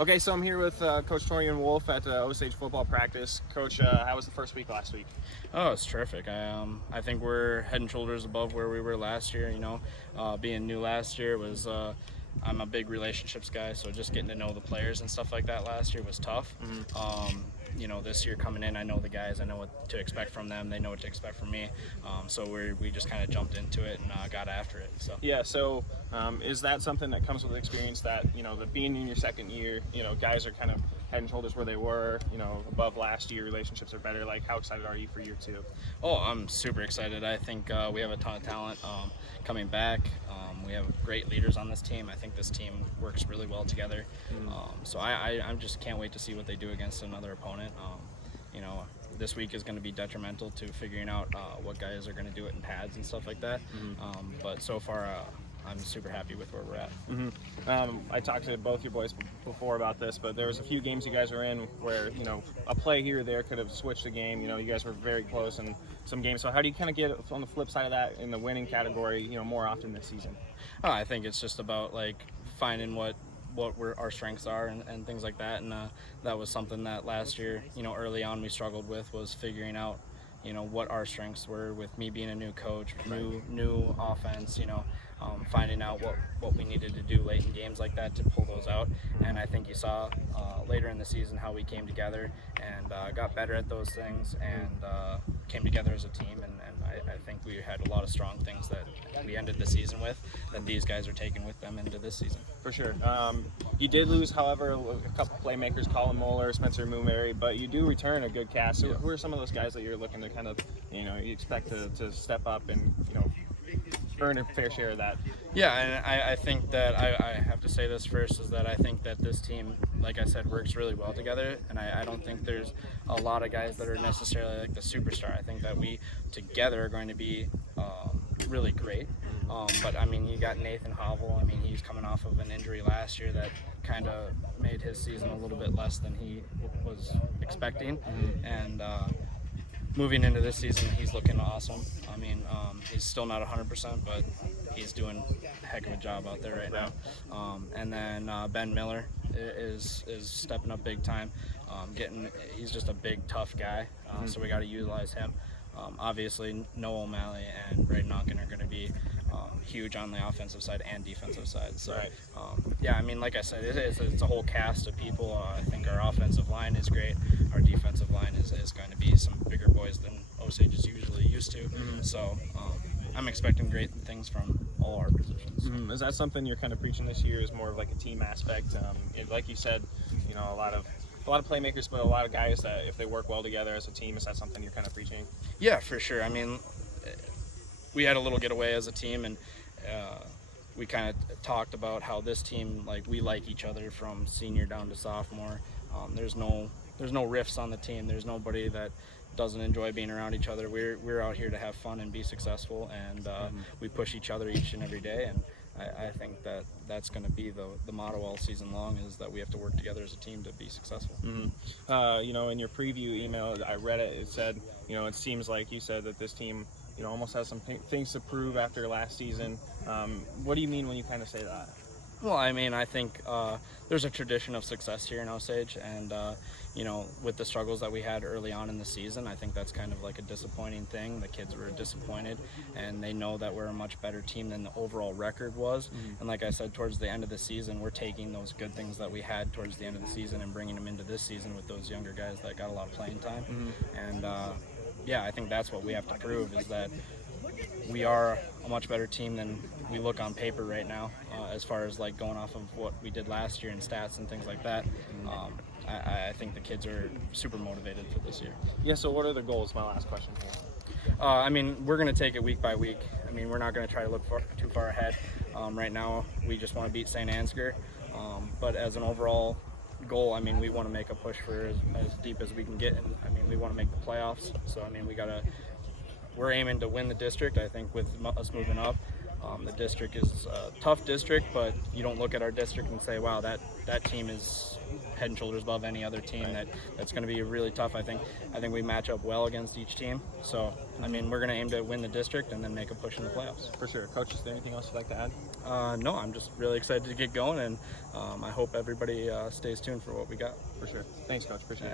Okay, so I'm here with Coach Torian Wolf at Osage football practice. Coach, how was the first week last week? Oh, it's terrific. I think we're head and shoulders above where we were last year. Being new last year was. I'm a big relationships guy, so just getting to know the players and stuff like that last year was tough. This year coming in, I know the guys. I know what to expect from them. They know what to expect from me. So we just kind of jumped into it and got after it. So yeah. So is that something that comes with experience? That that being in your second year, guys are kind of head and shoulders where they were, above last year. Relationships are better. Like, how excited are you for year two? Oh, I'm super excited. I think we have a ton of talent coming back. We have great leaders on this team. I think this team works really well together. So I just can't wait to see what they do against another opponent. This week is going to be detrimental to figuring out what guys are going to do it in pads and stuff like that. But so far, I'm super happy with where we're at. I talked to both your boys before about this, but there was a few games you guys were in where a play here or there could have switched the game. You guys were very close in some games. So how do you kind of get on the flip side of that in the winning category, more often this season? I think it's just about finding what our strengths are and things like that. And that was something that last year, early on we struggled with, was figuring out what our strengths were, with me being a new coach, new offense, finding out what we needed to do late in games like that to pull those out. And I think you saw later in the season how we came together and got better at those things and came together as a team. And I think we had a lot of strong things that we ended the season with that these guys are taking with them into this season. For sure. You did lose, however, a couple playmakers, Colin Moeller, Spencer Moomary, but you do return a good cast. So who are some of those guys that you're looking to kind of, you expect to step up and, earn a fair share of that? Yeah, and I think that I have to say this first, is that I think that this team, like I said, works really well together, and I don't think there's a lot of guys that are necessarily like the superstar. I think that we together are going to be really great. But I mean, you got Nathan Hovel. I mean, he's coming off of an injury last year that kind of made his season a little bit less than he was expecting, and moving into this season, he's looking awesome. I mean, he's still not 100%, but he's doing a heck of a job out there right now. And then Ben Miller is stepping up big time. He's just a big, tough guy, so we got to utilize him. Obviously, Noah O'Malley and Braden Onken are going to be huge on the offensive side and defensive side. So, yeah, I mean, like I said, it's a whole cast of people. I think our offensive line is great. Our defensive line is going to be some bigger boys than Osage is usually used to. So I'm expecting great things from all our positions. Is that something you're kind of preaching this year, is more of like a team aspect? Like you said, a lot of playmakers, but a lot of guys that if they work well together as a team, is that something you're kind of preaching? Yeah, for sure. I mean, we had a little getaway as a team, and we kind of talked about how this team, we like each other from senior down to sophomore. There's no riffs on the team. There's nobody that doesn't enjoy being around each other. We're out here to have fun and be successful, and we push each other each and every day. And I think that's going to be the motto all season long, is that we have to work together as a team to be successful. In your preview email, I read it. It said, it seems like you said that this team, almost has some things to prove after last season. What do you mean when you kind of say that? Well, I mean, I think there's a tradition of success here in Osage, and with the struggles that we had early on in the season, I think that's kind of like a disappointing thing. The kids were disappointed, and they know that we're a much better team than the overall record was. And like I said, towards the end of the season, we're taking those good things that we had towards the end of the season and bringing them into this season with those younger guys that got a lot of playing time. And yeah, I think that's what we have to prove, is that we are a much better team than we look on paper right now, as far as going off of what we did last year in stats and things like that. I think the kids are super motivated for this year. Yeah, so what are the goals? My last question here. I mean, we're going to take it week by week. I mean, we're not going to try to look too far ahead. Right now, we just want to beat St. Ansgar. But as an overall goal, I mean, we want to make a push for as deep as we can get. And I mean, we want to make the playoffs. So, I mean, we're aiming to win the district, I think, with us moving up. The district is a tough district, but you don't look at our district and say, wow, that team is head and shoulders above any other team. That's going to be really tough. I think we match up well against each team. So, I mean, we're going to aim to win the district and then make a push in the playoffs. For sure. Coach, is there anything else you'd like to add? No, I'm just really excited to get going, and I hope everybody stays tuned for what we got. For sure. Thanks, Coach. Appreciate it.